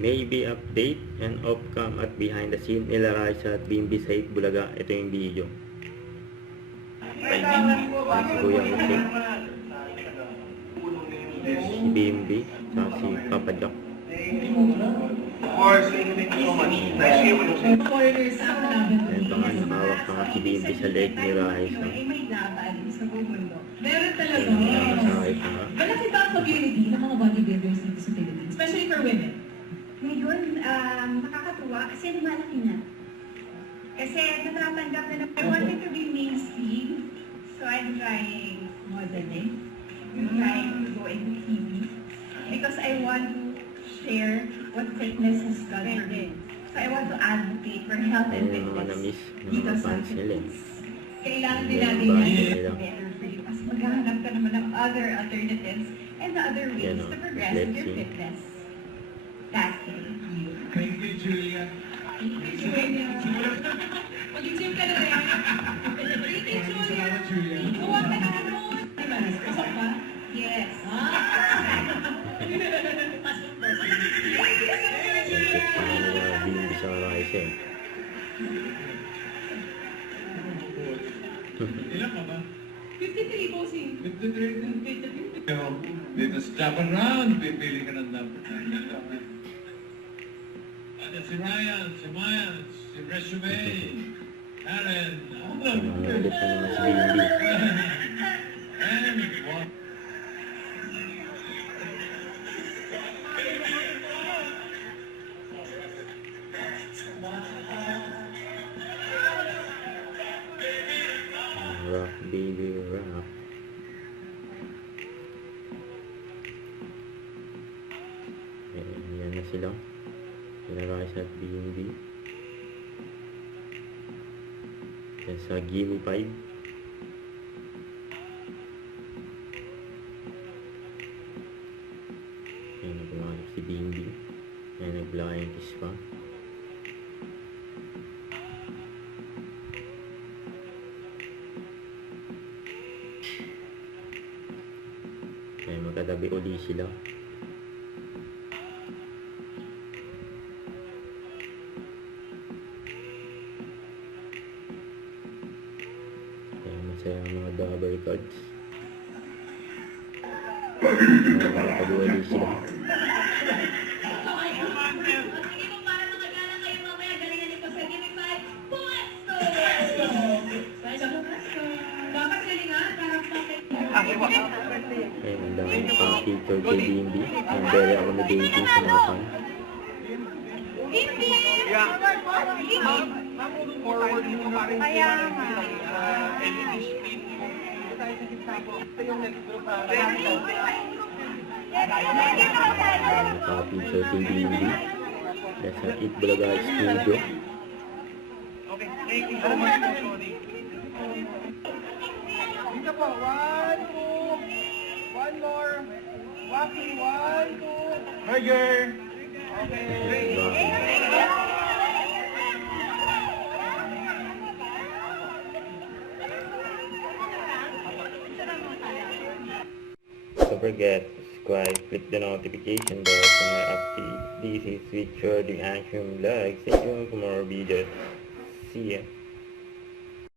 Maybe update and off-cam at behind the scene nila Raisa at Bimbi sa Bulaga. Ito yung video. Si Kuya Jose, si Bimbi, at si Papa Jack. Ito nga, nakawak pa nga si Bimbi sa leg ni Raisa. Meron talaga. Malaki ba ang community ng mga bodybuilders dito sa Philippines? Especially for women. Ngayon, nakakatuwa kasi lumalaki na. Kasi natatanggap na I wanted to be mainstream, so I'm trying modeling. I'm trying to go into TV. Because I want to share what fitness has done for me. So I want to advocate for health and fitness dito sa Philippines. Kailangan din natin yan better for you. Kasi maghahanap ka naman ng other alternatives and the other ways to progress in your fitness. That's it. Thank you, Julia. Thank you, Julia. Mag-gym ka na rin. Thank you, Julia. Kuha ka na noon. Pasok ba? Yes. Bimbi sa Raisa. Ilan ka ba? 53 po si. 53 din. Dito sa Japan Round, pipili ka ng dapat. Ano si Ryan, si Miles, si Resume, Karen, Ulit pa naman si Bimbi. and what? Rock, baby, rock. Ayan na sila. Sila Raisa at Bimbi. Yan sa Gimme 5. Ayan na pumasok si Bimbi. Ayan, nag-flying kiss pa. Ayan, magkatabi uli sila. Ayan, masaya ang mga double cards. Magkatabi uli sila. Ayan, ang daming pang-picture kay Bimbi. Ang very accommodating sa mga fan. Ayan, pang-picture kay Bimbi. Nasa Eat Bulaga Studio. Okay, thank you so much. Dito po, 1, 2, 1 more. Walking, 1, 2. Burger. Okay. Don't forget to subscribe, click the notification bell for my updates. This is Victor the Action Vlog. Stay tuned for more videos. See ya.